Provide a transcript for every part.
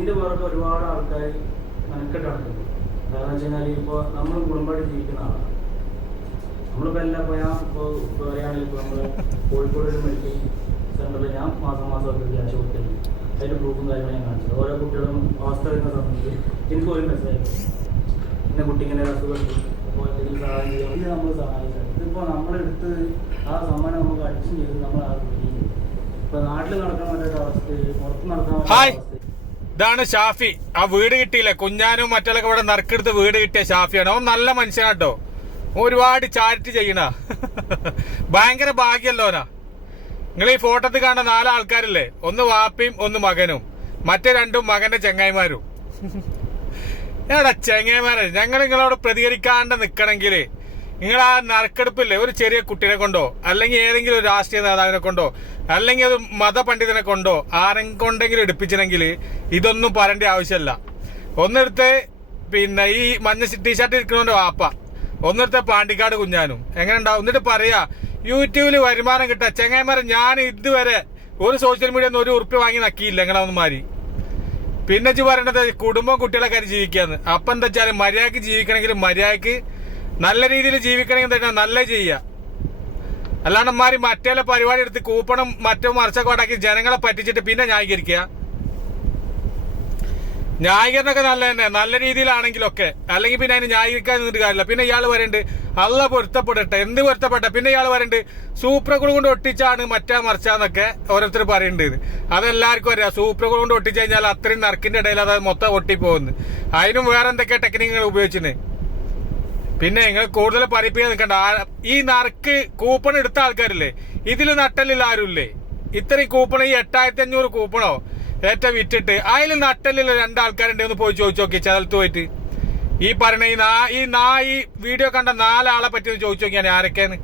ഇതിന്റെ പുറത്ത് ഒരുപാട് ആൾക്കാർ മെനക്കെട്ട് നടക്കുന്നു. കാരണം വെച്ച് കഴിഞ്ഞാൽ ഇപ്പോൾ നമ്മൾ കുടുംബമായിട്ട് ജീവിക്കുന്ന ആളാണ്. നമ്മളിപ്പോൾ എല്ലാം ഇപ്പോൾ ഞാൻ ഇപ്പോൾ പറയുകയാണെങ്കിൽ ഇപ്പോൾ നമ്മൾ കോഴിക്കോട് ഒരു മെഡിക്കൽ സെൻ്ററിൽ ഞാൻ മാസം ക്യാഷ് കൊടുത്തില്ല. അതിൻ്റെ പ്രൂഫും കാര്യങ്ങളും ഞാൻ കാണിച്ചത്. ഓരോ കുട്ടികളും അവസ്ഥ വരുന്ന സമയത്ത് എനിക്ക് ഒരു മെസ്സേജ് ഇന്ന കുട്ടി ഇങ്ങനെ അസുഖമുണ്ട്, അപ്പോൾ എന്തെങ്കിലും സഹായം ചെയ്യാം. ഇത് നമ്മൾ സഹായിക്കാം. ഇതിപ്പോൾ നമ്മളെടുത്ത് ആ സമ്മാനം നമുക്ക് അടിച്ചും ചെയ്ത് നമ്മൾ ആ കുട്ടി ഇപ്പോൾ നാട്ടിൽ നടക്കാൻ പറ്റാത്ത അവസ്ഥയിൽ പുറത്ത് നടക്കാൻ പറ്റാത്ത അവസ്ഥ. ഇതാണ് ഷാഫി. ആ വീട് കിട്ടിയില്ലേ, കുഞ്ഞാനും മറ്റുള്ളൊക്കെ ഇവിടെ നറുക്കെടുത്ത് വീട് കിട്ടിയ ഷാഫിയാണ്. അവൻ നല്ല മനുഷ്യനാട്ടോ. ഒരുപാട് ചാരിറ്റി ചെയ്യണ ഭയങ്കര ഭാഗ്യല്ലോനാ. നിങ്ങൾ ഈ ഫോട്ടോത്തിൽ കാണുന്ന 4 ആൾക്കാരില്ലേ, ഒന്ന് വാപ്പിയും ഒന്ന് മകനും, മറ്റേ 2 മകന്റെ ചെങ്ങായിമാരും. എടാ ചെങ്ങായിമാരെ, ഞങ്ങൾ നിങ്ങളോട് പ്രതികരിക്കാണ്ട് നിക്കണമെങ്കിൽ നിങ്ങൾ ആ നറുക്കെടുപ്പില്ലേ ഒരു ചെറിയ കുട്ടീനെ കൊണ്ടോ അല്ലെങ്കിൽ ഏതെങ്കിലും ഒരു രാഷ്ട്രീയ നേതാവിനെ കൊണ്ടോ അല്ലെങ്കിൽ ഒരു മതപണ്ഡിതനെ കൊണ്ടോ ആരെങ്കിലും കൊണ്ടെങ്കിലും എടുപ്പിച്ചില്ലെങ്കിൽ ഇതൊന്നും പറയേണ്ട ആവശ്യമല്ല. ഒന്നെടുത്ത് പിന്നെ ഈ മഞ്ഞ ടീഷർട്ട് ഇരിക്കുന്നവന്റെ വാപ്പ, ഒന്നെടുത്ത പാണ്ടിക്കാട് കുഞ്ഞാനും എങ്ങനെ ഉണ്ടാവും. എന്നിട്ട് പറയാ യൂട്യൂബിൽ വരുമാനം കിട്ടാ. ചെങ്ങായിമാരെ, ഞാൻ ഇതുവരെ ഒരു സോഷ്യൽ മീഡിയ ഒരു ഉറുപ്പ്യ വാങ്ങി നക്കിയില്ല നിങ്ങളൊന്നുമാരി. പിന്നെ പറയണത് കുടുംബം കുട്ടികളൊക്കെ ജീവിക്കാന്ന്. അപ്പൊ എന്താ വെച്ചാൽ മര്യാദക്ക് ജീവിക്കണമെങ്കിൽ മര്യാദക്ക് നല്ല രീതിയിൽ ജീവിക്കണമെങ്കിൽ തന്നെ നല്ല ചെയ്യുക. അല്ലാണ്ടമാര് മറ്റേ പരിപാടി എടുത്ത് കൂപ്പണം മറ്റോ മറിച്ചൊക്കെ ഉണ്ടാക്കി ജനങ്ങളെ പറ്റിച്ചിട്ട് പിന്നെ ന്യായീകരിക്കുക. ന്യായീകരണമൊക്കെ നല്ല തന്നെ, നല്ല രീതിയിലാണെങ്കിലൊക്കെ. അല്ലെങ്കിൽ പിന്നെ അതിന് ന്യായീകരിക്കാൻ നിന്നിട്ട് കാര്യമില്ല. പിന്നെ ഇയാൾ വരണ്ട് അള്ള പൊരുത്തപ്പെടട്ടെ, എന്ത് പൊരുത്തപ്പെട്ടെ. പിന്നെ ഇയാൾ വരണ്ട് സൂപ്രകൾ കൊണ്ട് ഒട്ടിച്ചാണ് മറ്റാ മറിച്ചാന്നൊക്കെ ഓരോരുത്തർ പറയുന്നുണ്ട്. അതെല്ലാവർക്കും അറിയാം. സൂപ്രകൾ കൊണ്ട് ഒട്ടിച്ചു കഴിഞ്ഞാൽ അത്രയും നറുക്കിന്റെ ഇടയിൽ അത് മൊത്തം ഒട്ടിപ്പോകുന്നു. അതിനും വേറെ എന്തൊക്കെ ടെക്നിക്കുകൾ ഉപയോഗിച്ചിന്. പിന്നെ നിങ്ങൾ കൂടുതൽ പറയിപ്പിക്കാൻ നിൽക്കണ്ട. ഈ നറുക്ക് കൂപ്പൺ എടുത്ത ആൾക്കാരില്ലേ, ഇതിൽ നട്ടലിൽ ആരുമില്ലേ? ഇത്രയും കൂപ്പൺ, ഈ 8500 കൂപ്പണോ ഏറ്റവും വിറ്റിട്ട് അതിൽ നട്ടലിൽ 2 ആൾക്കാരുണ്ട്. ഒന്ന് പോയി ചോദിച്ചു നോക്കി ചതലത്ത് പോയിട്ട്. ഈ പറഞ്ഞ ഈ വീഡിയോ കണ്ട 4 ആളെ പറ്റി ഒന്ന് ചോദിച്ചു നോക്കിയാണ് ആരൊക്കെയാണ്.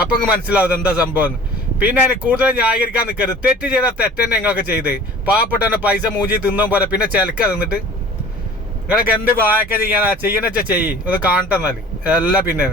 അപ്പൊ ഇങ്ങ് മനസ്സിലാവും എന്താ സംഭവം. പിന്നെ അതിന് കൂടുതൽ ന്യായീകരിക്കാൻ നിൽക്കരുത്. തെറ്റ് ചെയ്ത തെറ്റന്നെ നിങ്ങളൊക്കെ ചെയ്ത് പാവപ്പെട്ടവന്റെ പൈസ മൂഞ്ചി തിന്നോ പോലെ പിന്നെ ചിലക്ക നിന്നിട്ട് നിങ്ങൾക്ക് എന്ത് വായൊക്കെ ചെയ്യാനാ ചെയ്യണ ചെയ്യ്. ഒന്ന് കാണട്ടെ എന്നാല് എല്ലാം പിന്നെ